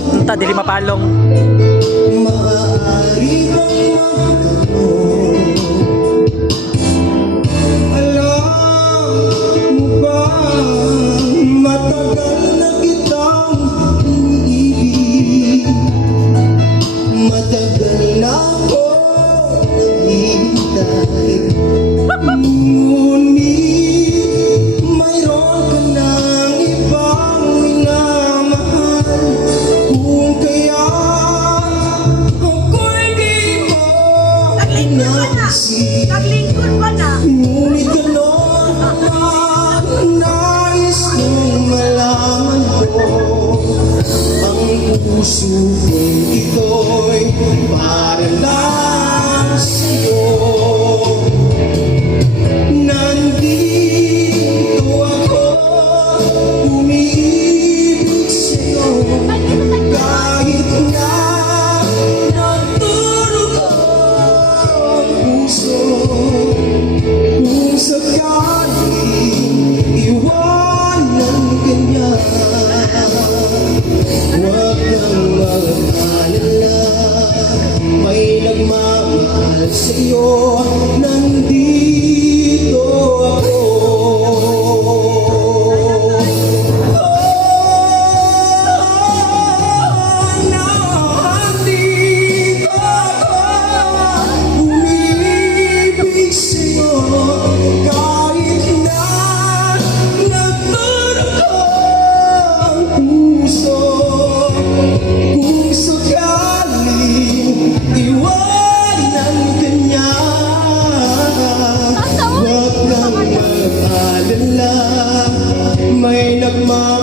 daw punta dili mapalong. Maaari bang magtanong, alam mo ba, matagal na kitang iniibig, matagal na ako naghihintay. Ngunit mayroon ka ng ibang minamahal. Kung kaya ako'y di mo naisip, Naglingkod pa na. ngunit gano'n naman nais kong malaman ko. Ang puso kong ito'y para lang sa'yo. Nandito ako, umiibig sa'yo, kahit na nagdurugo ang puso. Kung sakaling iwanan ka niya, huwag kang mag-alala, may nagmamahal sa'yo. Nandito ako. Nandito ako, umibig sa'yo, kahit na nagdurugo ang puso. Kung sakaling iwanan ka niya, huwag kang mag-alala, may nagmamahal